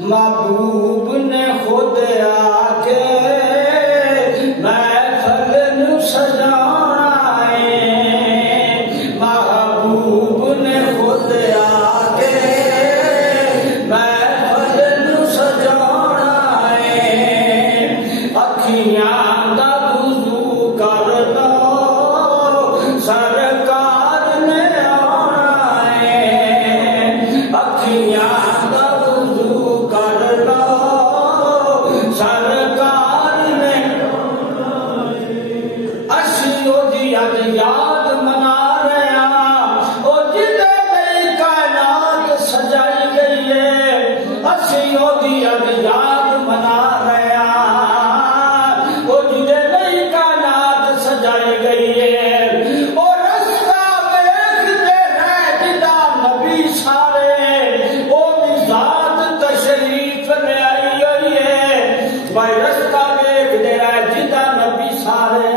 محبوب نے خود آ کے محفل نو سجانا ہے، محبوب نے خود آ کے محفل نو سجانا ہے، اکھیاں دا وضو کر لو سرکار نے آنا ہے، اکھیاں یاد منا رہے ہیں او جدے نئی کائنات سجائی گئی ہے، اسی او دی یاد منا رہے ہیں او جدے نئی کائنات سجائی گئی ہے، او رستہ ویکھ دے ہیں جدا نبی سارے او دی ذات تشریف لے آئی ہوئی ہے، بھائی رستہ ویکھ دے ہیں جدا نبی سارے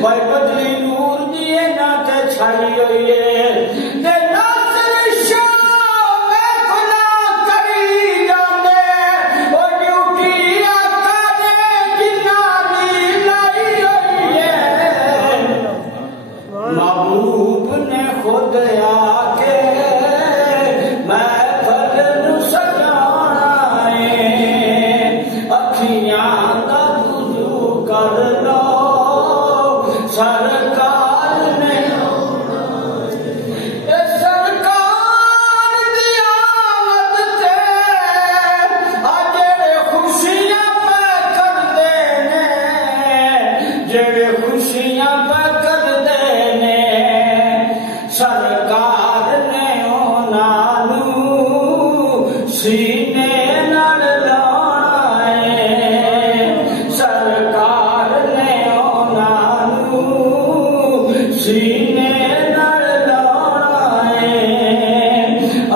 بھائی بدلی نور دیے ناتے چھائی ہوئی ہے، تے ناصر شاہ میں خدا کری جاندے او ڈیوٹی آقا نے جنانی لائی ہوئی ہے، محبوب نے خود آ کے محفل نو سجانا ہے، اکھیاں دا وضو کر لو سرکار نے سرکار دی آمد تے جڑے خوشیاں پہ کردے نے، جڑے خوشیاں پہ کردے نے، سرکار نے انہاں نوں سینے نال لانا ہے، سرکار نے سینے نال لانا ہے،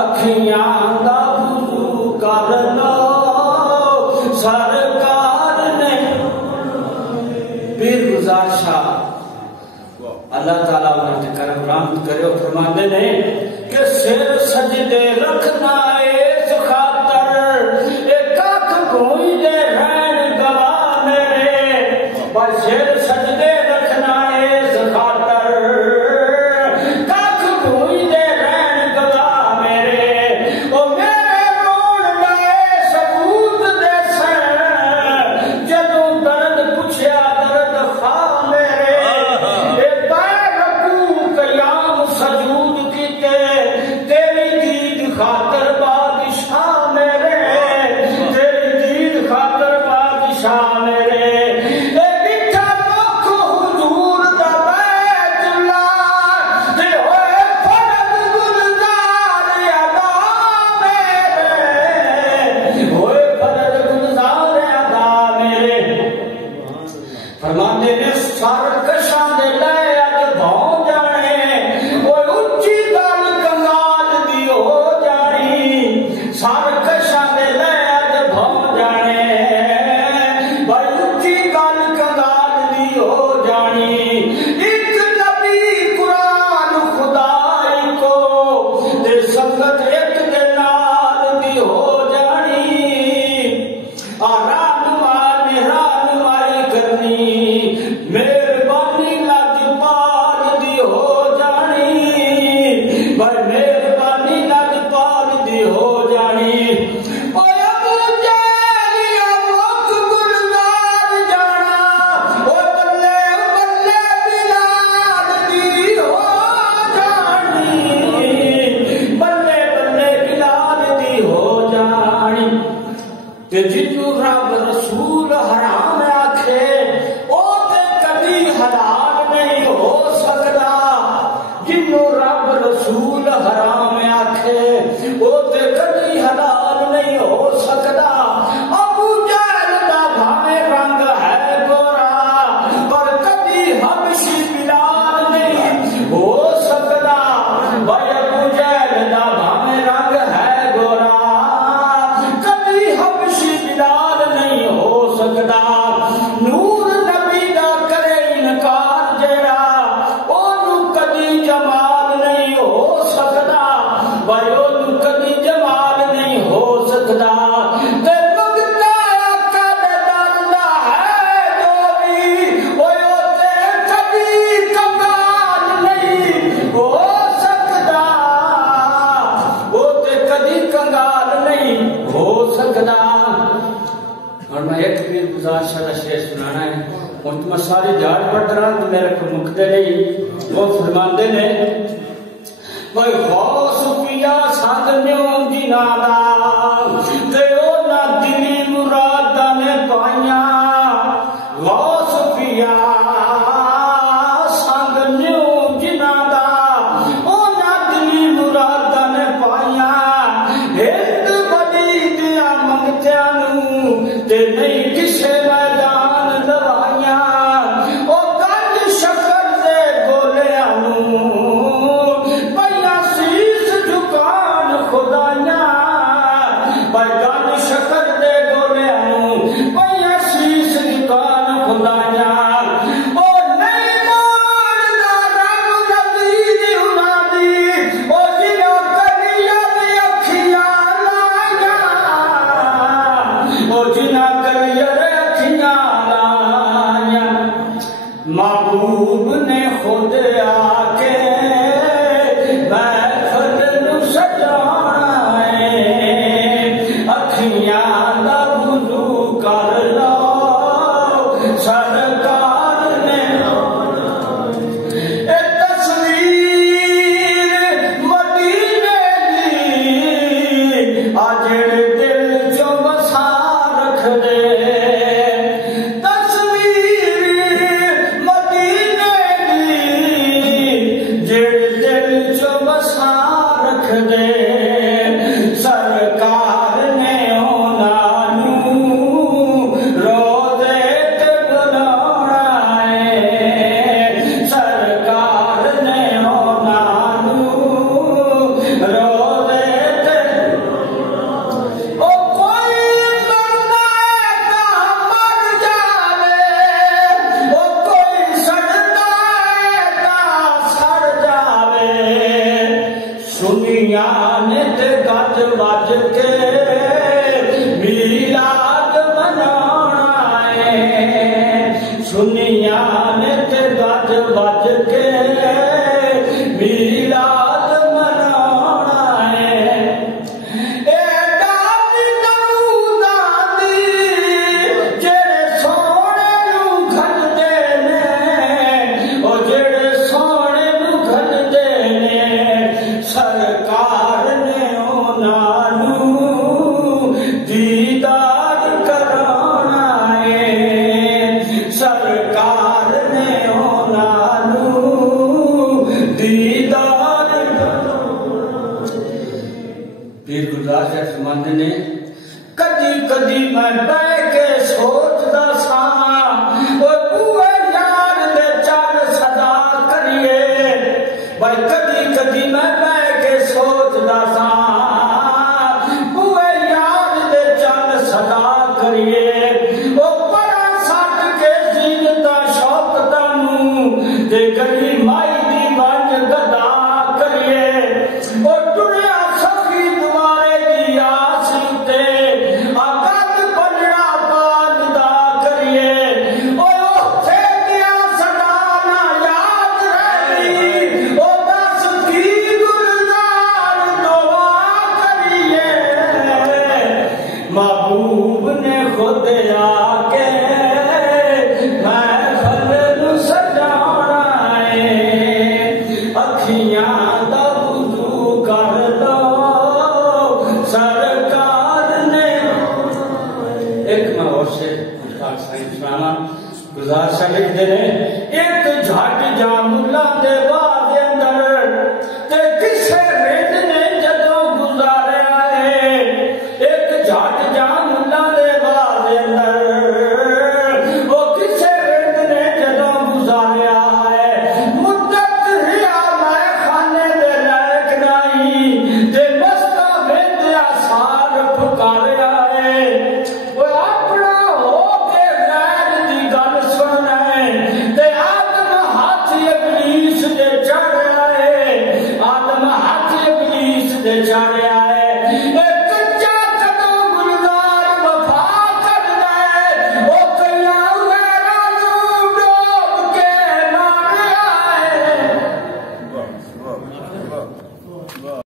اکھیاں دا وضو کر لو سرکار نے۔ پیر گزار شاہ اللہ تعالیٰ انہوں نے کرم رحمت کرے اور فرماندے نے کہ سر سجدے رکھنا اس خاطر ایک اکھ گوئی دے رہن گواہ میرے، بس سر سجدے رکھنا اس خاطر ککھ گوئی دے رہن گواہ میرے، او میرے رون گئے ثبوت دے سن جدوں درد پوچھیا درد خواہ میرے، سجود کیتے تیری دید خاطر بادشاہ میرے، تیری دید خاطر بادشاہ میرے، اے بٹھا مکھ حضور دا بیت اللہ تے ہوئے فرد گلزار ادا میرے، ہوئے فرد گلزار ادا میرے، فرماندے نے سر کشاں دے لے اج بھاؤ جانے، سر کشاں دے لے اج بھاؤ جانے، بھائی اچھی گل کنگال دی ہو جانی، ایک نبی قرآن خدائی کو تے سنگت ایک دے نال دی ہو جانی، رہنمائی کرنی مہربانی لاجپال دی ہو جانی، بھائی مہربانی لاجپال دی ہو جانی، اوے ابو جہل مکھ گلزار جانا، اوے بلے بلے بلال دی ہو جانی، بلے بلے بلال دی ہو جانی، تے جنوں رب رسول حرام آکھے او تے کبھی حلال نہیں ہو سکدا، جنوں رب رسول حرام آکھے او تے کبھی حلال نہیں ہو سکدا، ابو جہل دا بھاویں رنگ ہے گورا پر کبھی حبشی بلال نہیں ہو سکدا، بھائی ابو جہل دا بھاویں رنگ ہے گورا اور میں ایک پیر گزار شاہ شعر سنانا ہے اور میں ساری دیار پڑھ رہا تو میرے کو مقدے نہیں وہ فرماندے نے بھائی غوث پیا سادنیوں جنادا تے او نہ دلی مرادہ نے پائیاں غوث پیا سادنیوں جنادا او نہ دلی مرادہ نے پائیاں ایک بڑی دیا منگتیاں نو تے نہیں کسے میدان لوائیاں او گنج شکر دے گولیاں نو محبوب نے خود آ کے محفل نو سجانا ہے اکھیاں دا وضو کر لو سرکار نے اے تصویر مدینے دی آ جڑے دل چوں بسا رکھ دے کدی کدی میں بہ کے سوچدا ساں او اوے یار دے چل صدا کریے بھائی کدی کدی میں بہ کے سوچدا ساں اوے یار دے چل صدا کریے او پڑا سٹ کے زینتا شوق تانوں تے گلی مائی دی ونج گدا کریے او ٹریا سخی دوارے دی آس تے محبوب نے خود آ کے محفل نو سجانا ہے اکھیاں دا وضو کر لو سرکار نے ایک میں اور سے سنانا گزارش لکھتے ہیں ایک جھٹ جا ملا دے بعد اندر تے کسے رند نے جدوں گزاریا ہے ایک جھٹ جا ملا دے بعد اندر وہ کسے رند نے جدوں گزاریا ہے مدت ریا میں خانے دے لائق نہیں تے بستا بھیجیا سار پکاریا ہے وہ اپنا ہو کے غیر دی گل سننا ہے تے آدم ہاتھ ابلیس دے چڑھیا ہے آدم ہاتھ ابلیس دے چڑھیا ہے